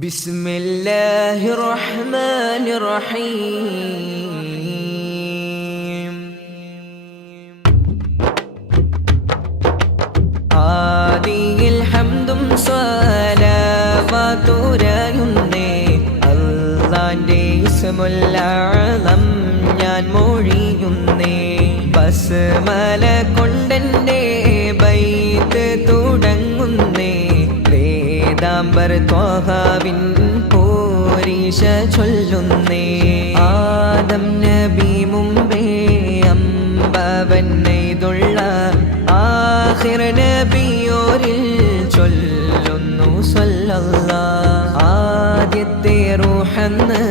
ബിസ്മില്ലാഹിർ റഹ്മാനിർ റഹീം. ആദിയിൽ ഹംദും സ്വലാവത്തുരയുന്നേ, അല്ലാന്റെ ഇസ്മുൽ അഅ്ലം ഞാൻ മൊഴിയുന്നേ. ബസ്മല കൊണ്ടെന്റെ ബൈത്ത് തുടങ്ങുന്നേ, വേദാംബർ ത്വഹാവിൻ പോരീശ ചൊല്ലുന്നേ. ആദം നബി മുമ്പേ അമ്പവൻ നെയ്തുള്ള ആഖിർ നബിയോരിൽ ചൊല്ലുന്നു സ്വല്ലല്ലാഹ്. ആദ്യത്തെ റൂഹെന്ന്